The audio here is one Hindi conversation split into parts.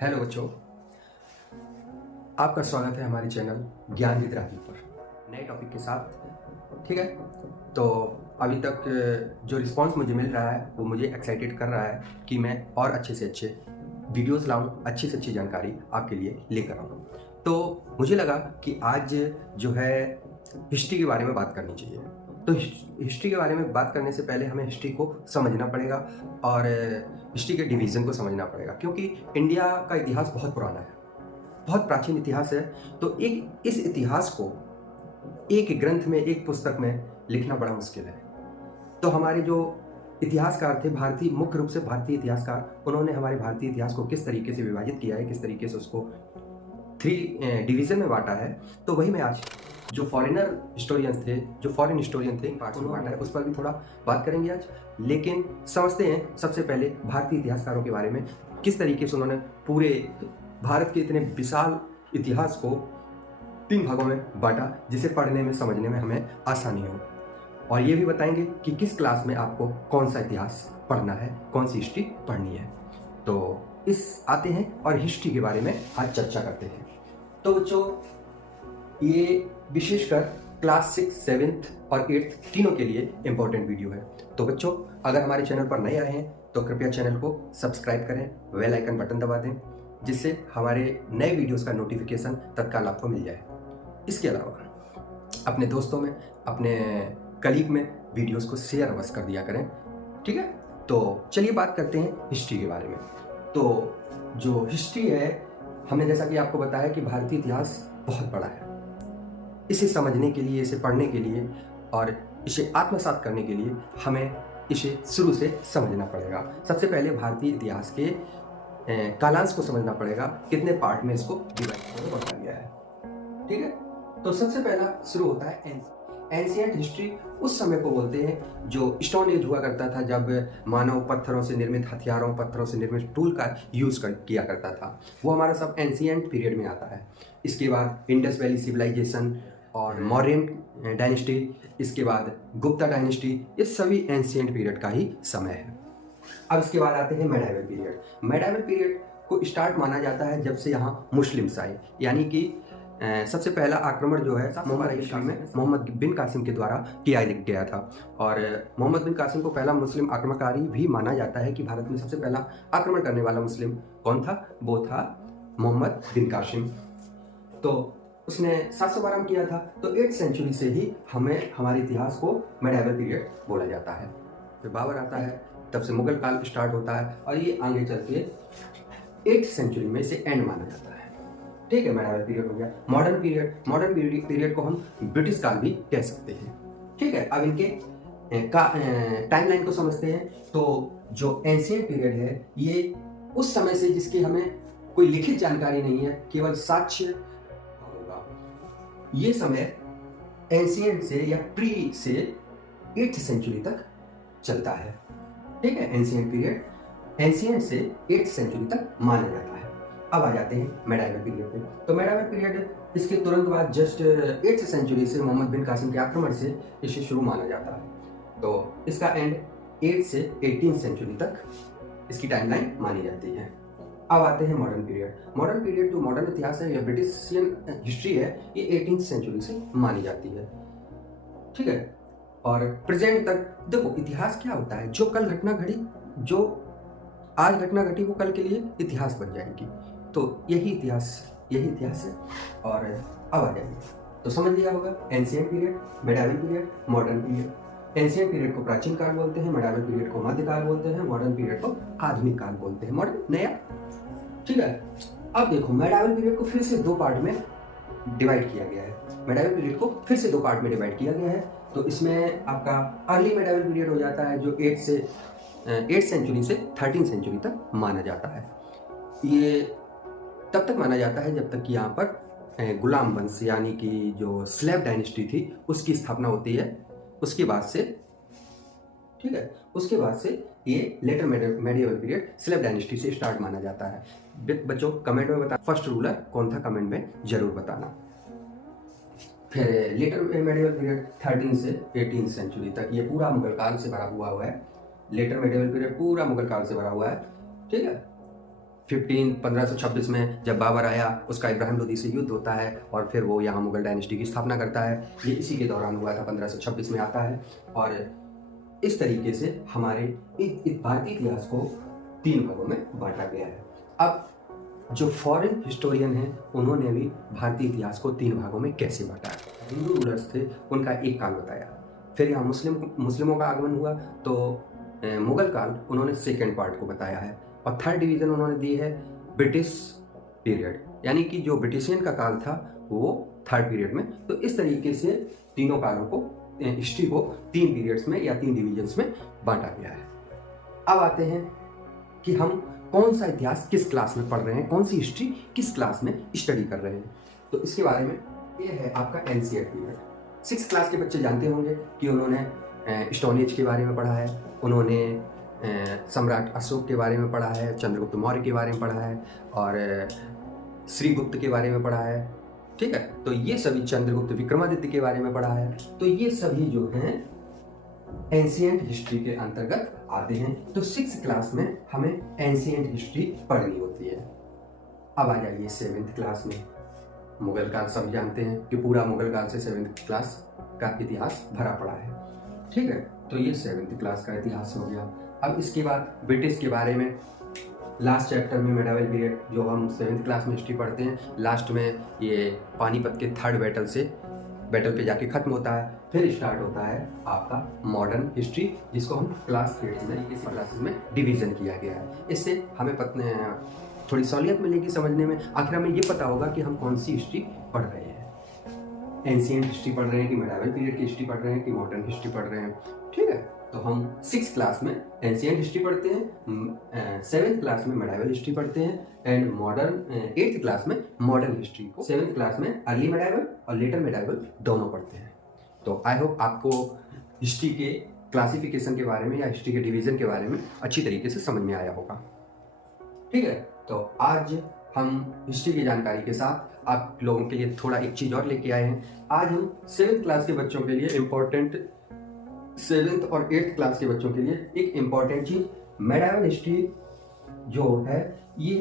हेलो बच्चों, आपका स्वागत है हमारे चैनल ज्ञान विद राही पर नए टॉपिक के साथ। ठीक है, तो अभी तक जो रिस्पांस मुझे मिल रहा है वो मुझे एक्साइटेड कर रहा है कि मैं और अच्छे से अच्छे वीडियोस लाऊं, अच्छी से अच्छी जानकारी आपके लिए लेकर आऊँ। तो मुझे लगा कि आज जो है हिस्ट्री के बारे में बात करनी चाहिए। तो हिस्ट्री के बारे में बात करने से पहले हमें हिस्ट्री को समझना पड़ेगा और हिस्ट्री के डिवीज़न को समझना पड़ेगा, क्योंकि इंडिया का इतिहास बहुत पुराना है, बहुत प्राचीन इतिहास है। तो एक इस इतिहास को एक ग्रंथ में, एक पुस्तक में लिखना बड़ा मुश्किल है। तो हमारे जो इतिहासकार थे, भारतीय, मुख्य रूप से भारतीय इतिहासकार, उन्होंने हमारे भारतीय इतिहास को किस तरीके से विभाजित किया है, किस तरीके से उसको 3 डिवीज़न में बांटा है, तो वही मैं आज जो फॉरेनर हिस्टोरियंस थे, जो फॉरेन हिस्टोरियन थे, पार्ट्स में बांटा है, उस पर भी थोड़ा बात करेंगे आज। लेकिन समझते हैं सबसे पहले भारतीय इतिहासकारों के बारे में, किस तरीके से उन्होंने पूरे भारत के इतने विशाल इतिहास को 3 भागों में बांटा, जिसे पढ़ने में, समझने में हमें आसानी हो। और ये भी बताएंगे कि किस क्लास में आपको कौन सा इतिहास पढ़ना है, कौन सी हिस्ट्री पढ़नी है। तो इस आते हैं और हिस्ट्री के बारे में आज चर्चा करते हैं। तो बच्चों, ये विशेषकर क्लास 6, 7th और 8th तीनों के लिए इम्पोर्टेंट वीडियो है। तो बच्चों, अगर हमारे चैनल पर नए आए हैं तो कृपया चैनल को सब्सक्राइब करें, बेल आइकन बटन दबा दें, जिससे हमारे नए वीडियोस का नोटिफिकेशन तत्काल आपको मिल जाए। इसके अलावा अपने दोस्तों में, अपने कलीग में वीडियोस को शेयर अवश्य कर दिया करें। ठीक है, तो चलिए बात करते हैं हिस्ट्री के बारे में। तो जो हिस्ट्री है, हमने जैसा कि आपको बताया कि भारतीय इतिहास बहुत बड़ा है। इसे समझने के लिए, इसे पढ़ने के लिए और इसे आत्मसात करने के लिए हमें इसे शुरू से समझना पड़ेगा। सबसे पहले भारतीय इतिहास के कालांश को समझना पड़ेगा, कितने पार्ट में इसको डिवाइड बांटा गया है। ठीक है, तो सबसे पहला शुरू होता है एंशिएंट हिस्ट्री। उस समय को बोलते हैं जो स्टोन एज हुआ करता था, जब मानव पत्थरों से निर्मित हथियारों, पत्थरों से निर्मित टूल का यूज किया करता था। वो हमारा सब एंशिएंट पीरियड में आता है। इसके बाद इंडस वैली सिविलाइजेशन और मौर्यन डायनेस्टी, इसके बाद गुप्ता डायनेस्टी, ये सभी एंशिएंट पीरियड का ही समय है। अब इसके बाद आते हैं मेडाइवल पीरियड। मेडाइवल पीरियड को स्टार्ट माना जाता है जब से यहाँ मुस्लिम्स आए, यानी कि सबसे पहला आक्रमण जो है मोहम्मद बिन कासिम के द्वारा किया गया था। और मोहम्मद बिन कासिम को पहला मुस्लिम आक्रमणकारी भी माना जाता है कि भारत में सबसे पहला आक्रमण करने वाला मुस्लिम कौन था, वो था मोहम्मद बिन कासिम। तो उसने 712 में किया था। तो 8th सेंचुरी से ही हमें हमारे इतिहास को मेडाइवल पीरियड बोला जाता है। फिर बाबर आता है, तब से मुगल काल स्टार्ट होता है और ये आगे चल के 8th सेंचुरी में इसे एंड माना जाता है। ठीक है, मेडाइवल पीरियड हो गया। मॉडर्न पीरियड को हम ब्रिटिश काल भी कह सकते हैं। ठीक है, अब इनके टाइमलाइन को समझते हैं। तो जो एंशिएंट पीरियड है, ये उस समय से जिसकी हमें कोई लिखित जानकारी नहीं है, केवल साक्ष्य होगा। ये समय एंशिएंट से या प्री से 8th सेंचुरी तक चलता है। ठीक है, एंशिएंट पीरियड एंशिएंट से 8th सेंचुरी तक माना जाता है। अब आ जाते हैं मेडाइवल पीरियड पे। तो मेडाइवल पीरियड इसके तुरंत बाद जस्ट 8th सेंचुरी से मोहम्मद बिन कासिम के आक्रमण से इसे शुरू माना जाता है। तो इसका एंड 8th से 18th सेंचुरी तक इसकी टाइमलाइन मानी जाती है। अब आते हैं मॉडर्न पीरियड। मॉडर्न पीरियड जो मॉडर्न इतिहास है या ब्रिटिशियन हिस्ट्री है, ये 18th सेंचुरी से मानी जाती है। ठीक है, और प्रेजेंट तक देखो इतिहास क्या होता है, जो कल घटना घटी, जो आज घटना घटी, वो कल के लिए इतिहास बन जाएगी। तो यही इतिहास है। और अब आ जाइए, तो समझ लिया होगा ancient period, medieval period, modern period. Ancient period को प्राचीन काल बोलते हैं, मेडाइवल पीरियड को मध्यकाल बोलते हैं, मॉडर्न पीरियड को आधुनिक काल बोलते हैं। मॉडर्न नया। ठीक है, अब देखो मेडाइवल पीरियड को फिर से 2 पार्ट में डिवाइड किया गया है। मेडाइवल पीरियड को फिर से 2 पार्ट में डिवाइड किया गया है। तो इसमें आपका अर्ली मेडाइवल पीरियड हो जाता है, जो 8th सेंचुरी से 13th सेंचुरी तक माना जाता है। ये तब तक माना जाता है जब तक कि यहाँ पर गुलाम वंश, यानी कि जो स्लेव डायनेस्टी थी, उसकी स्थापना होती है। उसके बाद से, ठीक है, उसके बाद से ये letter medieval period slave dynasty से स्टार्ट माना जाता है। बच्चों कमेंट में बता फर्स्ट रूलर कौन था, कमेंट में जरूर बताना। फिर लेटर मेडिएवल पीरियड 13 से 18th सेंचुरी तक, ये पूरा मुगल काल से भरा हुआ है। लेटर मेडिएवल पीरियड पूरा मुगल काल से भरा हुआ है। ठीक है, 1526 में जब बाबर आया, उसका इब्राहिम लोदी से युद्ध होता है और फिर वो यहाँ मुगल डायनेस्टी की स्थापना करता है। ये इसी के दौरान हुआ था, 1526 में आता है। और इस तरीके से हमारे भारतीय इतिहास को 3 भागों में बांटा गया है। अब जो फॉरेन हिस्टोरियन हैं उन्होंने भी भारतीय इतिहास को 3 भागों में कैसे बांटा है। हिंदू रूलर्स थे, उनका एक काल बताया, फिर यहाँ मुस्लिमों का आगमन हुआ तो मुगल काल उन्होंने सेकेंड पार्ट को बताया है, और थर्ड डिवीज़न उन्होंने दी है ब्रिटिश पीरियड, यानी कि जो ब्रिटिशियन का काल था वो थर्ड पीरियड में। तो इस तरीके से तीनों कालों को, हिस्ट्री को 3 पीरियड्स में या 3 डिवीजन्स में बांटा गया है। अब आते हैं कि हम कौन सा इतिहास किस क्लास में पढ़ रहे हैं, कौन सी हिस्ट्री किस क्लास में स्टडी कर रहे हैं। तो इसके बारे में ये है आपका एनसीईआरटी पीरियड। 6th क्लास के बच्चे जानते होंगे कि उन्होंने स्टोन एज के बारे में पढ़ा है, उन्होंने सम्राट अशोक के बारे में पढ़ा है, चंद्रगुप्त मौर्य के बारे में पढ़ा है, और श्रीगुप्त के बारे में पढ़ा है। ठीक है, तो ये सभी, चंद्रगुप्त विक्रमादित्य के बारे में पढ़ा है। तो ये सभी जो हैं एंशिएंट हिस्ट्री के अंतर्गत आते हैं। तो 6th क्लास में हमें एंशिएंट हिस्ट्री पढ़नी होती है। अब आ जाइए 7th क्लास में। मुगल काल सब जानते हैं कि पूरा मुगल काल से 7th क्लास का इतिहास भरा पड़ा है। ठीक है, तो ये 7th क्लास का इतिहास हो गया। अब इसके बाद ब्रिटिश के बारे में लास्ट चैप्टर में मेडावल पीरियड, जो हम 7th क्लास में हिस्ट्री पढ़ते हैं, लास्ट में ये पानीपत के 3rd बैटल पे जाके खत्म होता है। फिर स्टार्ट होता है आपका मॉडर्न हिस्ट्री, जिसको हम क्लास 8 में इस क्लासेस में डिवीजन किया गया है। इससे हमें थोड़ी सहूलियत मिलेगी समझने में। आखिर हमें ये पता होगा कि हम कौन सी हिस्ट्री पढ़ रहे हैं, एंशिएंट हिस्ट्री पढ़ रहे हैं कि मेडावल पीरियड की हिस्ट्री पढ़ रहे हैं कि मॉडर्न हिस्ट्री पढ़ रहे हैं। ठीक है, तो हम 6th क्लास में एंशिएंट हिस्ट्री पढ़ते हैं, 7th क्लास में मेडावल हिस्ट्री पढ़ते हैं, एंड मॉडर्न 8th क्लास में मॉडर्न हिस्ट्री को, 7th क्लास में अर्ली मेडावल और लेटर मेडावल दोनों पढ़ते हैं। तो आई होप आपको हिस्ट्री के क्लासिफिकेशन के बारे में या हिस्ट्री के डिवीजन के बारे में अच्छी तरीके से समझ में आया होगा। ठीक है, तो आज हम हिस्ट्री की जानकारी के साथ आप लोगों के लिए थोड़ा एक चीज़ और लेके आए हैं। आज हम 7th क्लास के बच्चों के लिए इम्पोर्टेंट, 7th और 8th क्लास के बच्चों के लिए एक इम्पॉर्टेंट चीज, मेडावल हिस्ट्री जो है ये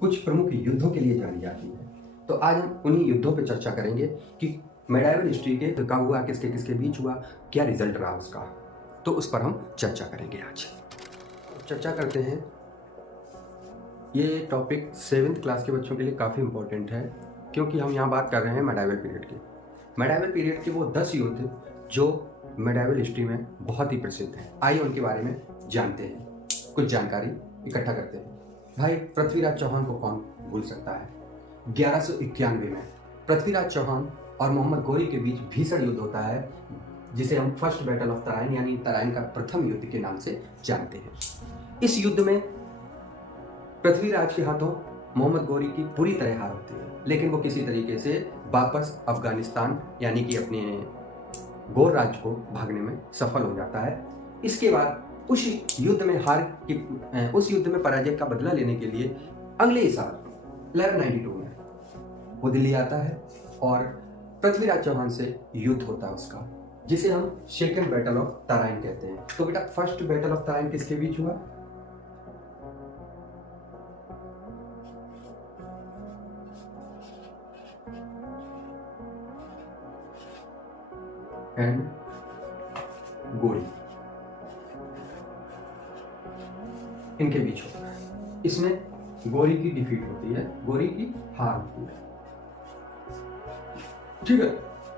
कुछ प्रमुख युद्धों के लिए जानी जाती है। तो आज हम उन्हीं युद्धों पर चर्चा करेंगे कि मेडावल हिस्ट्री के कब हुआ, किसके किसके बीच हुआ, क्या रिजल्ट रहा उसका। तो उस पर हम चर्चा करेंगे आज। चर्चा करते हैं। ये टॉपिक 7th क्लास के बच्चों के लिए काफ़ी इम्पोर्टेंट है, क्योंकि हम यहाँ बात कर रहे हैं मेडावल पीरियड की। मेडावल पीरियड के वो 10 युद्ध जो मेडावल हिस्ट्री में बहुत ही प्रसिद्ध हैं। आइए उनके बारे में जानते हैं, कुछ जानकारी इकट्ठा करते हैं। भाई, पृथ्वीराज चौहान को कौन भूल सकता है। 1191 में पृथ्वीराज चौहान और मोहम्मद गौरी के बीच भीषण युद्ध होता है, जिसे हम फर्स्ट बैटल ऑफ तराइन यानी तराइन का प्रथम युद्ध के नाम से जानते हैं। इस युद्ध में पृथ्वीराज के हाथों मोहम्मद गौरी की पूरी तरह हार होती है, लेकिन वो किसी तरीके से वापस अफगानिस्तान यानी कि अपने गौर राज्य को भागने में सफल हो जाता है। इसके बाद उस युद्ध में पराजय का बदला लेने के लिए अगले साल 1192 में वो दिल्ली आता है और पृथ्वीराज चौहान से युद्ध होता है उसका, जिसे हम सेकंड बैटल ऑफ तराइन कहते हैं। तो बेटा, फर्स्ट बैटल ऑफ तराइन किसके बीच हुआ? एंड गोरी, इनके बीच होता है। इसमें गोरी की डिफीट होती है, गोरी की हार होती है। ठीक है,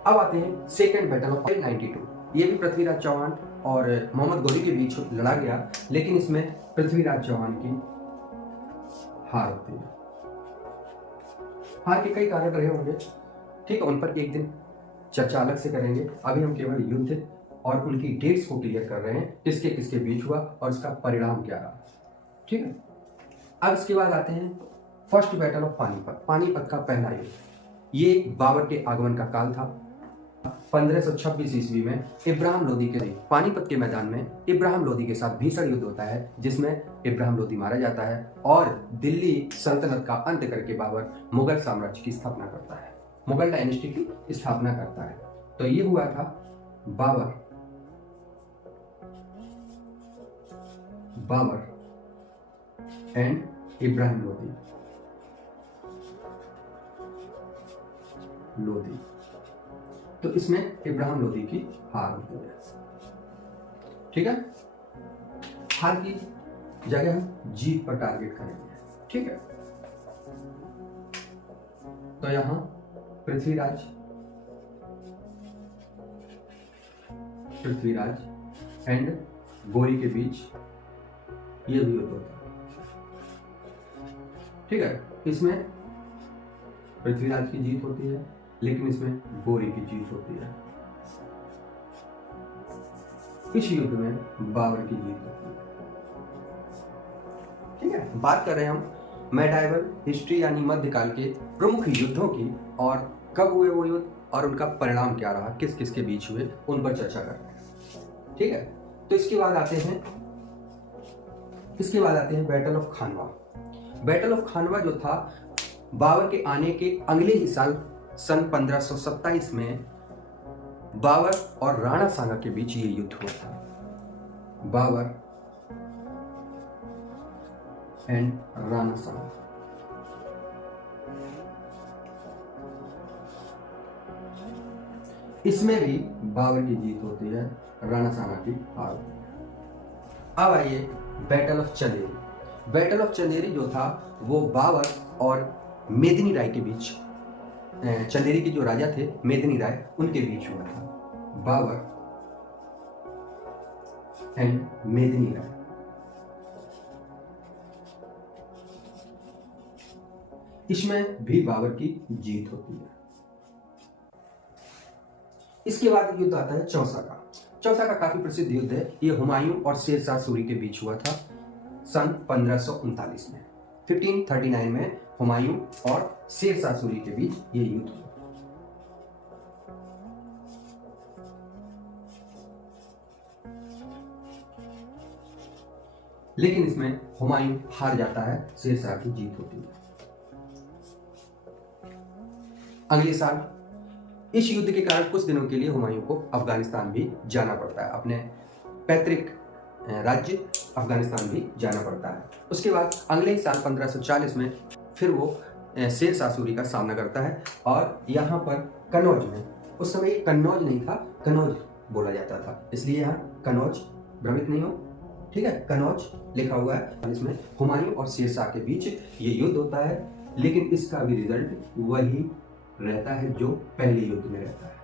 अब आते हैं सेकेंड बैटल ऑफ 1292। ये भी पृथ्वीराज चौहान और मोहम्मद गौरी के बीच लड़ा गया, लेकिन इसमें पृथ्वीराज चौहान की हार होती है। हार के कई कारण रहे होंगे, ठीक है, उन पर एक दिन चर्चा अलग से करेंगे। अभी हम केवल युद्ध और उनकी डेट्स को क्लियर कर रहे हैं, किसके किसके बीच हुआ और इसका परिणाम क्या रहा। ठीक है, अब इसके बाद आते हैं first battle of Panipat. Panipat का पहला युद्ध, ये बाबर के आगमन का काल था। 1526 ईस्वी में इब्राहिम लोदी के पानीपत के मैदान में इब्राहिम लोदी के साथ भीषण युद्ध होता है, जिसमें इब्राहिम लोदी मारा जाता है और दिल्ली सल्तनत का अंत करके बाबर मुगल साम्राज्य की स्थापना करता है, मुगल डायनेस्टी की स्थापना करता है। तो ये हुआ था बाबर एंड इब्राहिम लोदी। तो इसमें इब्राहिम लोदी की हार होती है। ठीक है, हार की जगह हम जीत पर टारगेट करेंगे। ठीक है, तो यहां पृथ्वीराज एंड गोरी के बीच ये भी होता है। ठीक है, इसमें पृथ्वीराज की जीत होती है, लेकिन इसमें गोरी की जीत होती है। इस युद्ध में बाबर की जीत होती है। ठीक है, बात कर रहे हैं हम मेडाइवल हिस्ट्री यानी मध्यकाल के प्रमुख युद्धों की, और कब हुए वो युद्ध और उनका परिणाम क्या रहा, किस किस के बीच हुए, उन पर चर्चा कर रहे हैं। ठीक है, तो इसके बाद आते हैं battle of Khanwa. Battle of Khanwa जो था, बाबर के आने के अगले ही साल सन 1527 में बाबर और राणा सांगा के बीच ये युद्ध हुआ था। बाबर एंड राणा सांगा। इसमें भी बाबर की जीत होती है, राणा सांगा की हार होती है। अब आइए battle of Chanderi. Battle of Chanderi जो था वो बाबर और मेदिनी राय के बीच, चंदेरी के जो राजा थे मेदिनी राय, उनके बीच हुआ था। बाबर एंड मेदिनी राय। इसमें भी बाबर की जीत होती है। इसके बाद युद्ध आता है चौसा का। चौसा का काफी प्रसिद्ध युद्ध है। ये हुमायूं और शेरशाह सूरी के बीच हुआ था सन 1539 में। 1539 में हुमायूं और शेरशाह सूरी के बीच ये युद्ध हुआ। लेकिन इसमें हुमायूं हार जाता है, शेरशाह की जीत होती है। अगले साल इस युद्ध के कारण कुछ दिनों के लिए हुमायूं को अफगानिस्तान भी जाना पड़ता है, अपने पैतृक राज्य अफगानिस्तान भी जाना पड़ता है। उसके बाद अगले साल 1540 में फिर वो शेरशाह सूरी का सामना करता है, और यहाँ पर कन्नौज में, उस समय कन्नौज नहीं था, कनौज बोला जाता था, इसलिए यहाँ कन्नौज, भ्रमित नहीं हो। ठीक है, कन्नौज लिखा हुआ है। इसमें हुमायूं और शेरशाह के बीच ये युद्ध होता है, लेकिन इसका भी रिजल्ट वही रहता है जो पहले युद्ध में रहता है।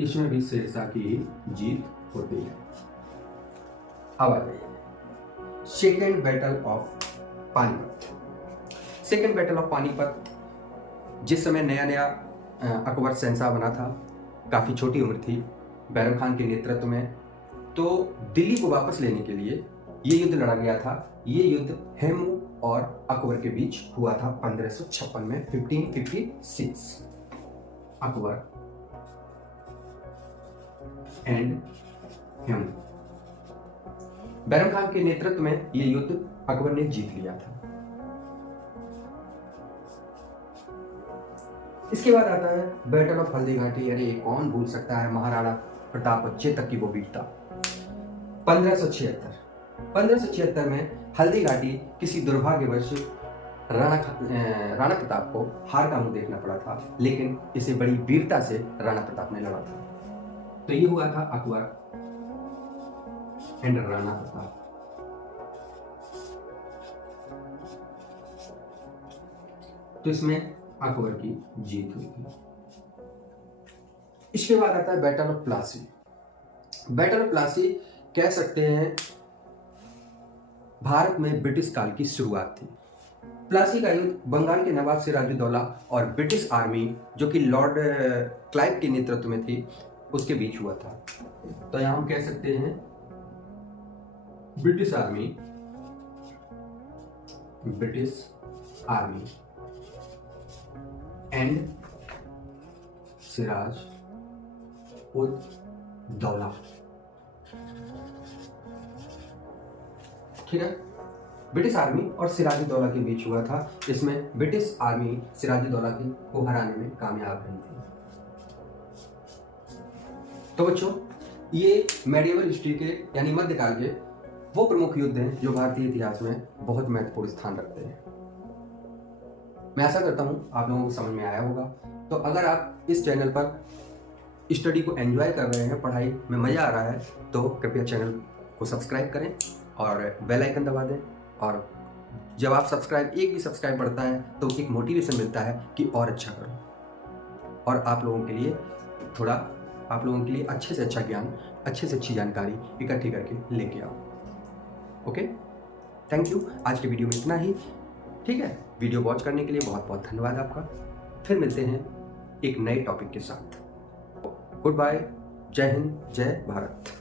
इसमें भी शेरशाह की जीत होती है। अब आ जाइए second battle of Panipat. Second battle of Panipat, जिस समय नया नया अकबर शहंशाह बना था, काफी छोटी उम्र थी, बैरम खान के नेतृत्व में, तो दिल्ली को वापस लेने के लिए ये युद्ध लड़ा गया था। ये युद्ध हेमू और अकबर के बीच हुआ था 1556 में, 1556। अकबर एंड हेमू। बैरम खान के नेतृत्व में ये युद्ध अकबर ने जीत लिया था। इसके बाद आता है बैटल ऑफ हल्दी घाटी। अरे कौन भूल सकता है महाराणा प्रताप चेतक की वो वीरता। 1576 में हल्दी घाटी किसी दुर्भाग्यवश राणा प्रताप को हार का मुंह देखना पड़ा था, लेकिन इसे बड़ी वीरता से राणा प्रताप ने लड़ा था। तो ये हुआ था अकबर एंड राणा प्रताप। तो इसमें अकबर की जीत हुई थी। इसके बाद आता है battle of Plassey. Battle of Plassey कह सकते हैं भारत में ब्रिटिश काल की शुरुआत थी। प्लासी का युद्ध बंगाल के नवाब सिराजुद्दौला और ब्रिटिश आर्मी, जो कि लॉर्ड क्लाइव के नेतृत्व में थी, उसके बीच हुआ था। तो यहां हम कह सकते हैं British army and Siraj ud Daula. ठीक है, ब्रिटिश आर्मी और सिराजुद्दौला के बीच हुआ था। इसमें ब्रिटिश आर्मी सिराजुद्दौला को हराने में कामयाब रही थी। तो बच्चों, ये मेडिएवल हिस्ट्री के यानी मध्यकाल के वो प्रमुख युद्ध हैं जो भारतीय इतिहास में बहुत महत्वपूर्ण स्थान रखते हैं। मैं आशा करता हूँ आप लोगों को समझ में आया होगा। तो अगर आप इस चैनल पर स्टडी को एंजॉय कर रहे हैं, पढ़ाई में मज़ा आ रहा है, तो कृपया चैनल को सब्सक्राइब करें और बेल आइकन दबा दें। और जब आप एक भी सब्सक्राइब बढ़ता है तो एक मोटिवेशन मिलता है कि और अच्छा करो और आप लोगों के लिए अच्छे से अच्छा ज्ञान, अच्छे से अच्छी जानकारी इकट्ठी करके लेके आओ। Okay, thank you. आज के वीडियो में इतना ही। ठीक है, वीडियो वॉच करने के लिए बहुत बहुत धन्यवाद आपका। फिर मिलते हैं एक नए टॉपिक के साथ। गुड बाय, जय हिंद, जय भारत।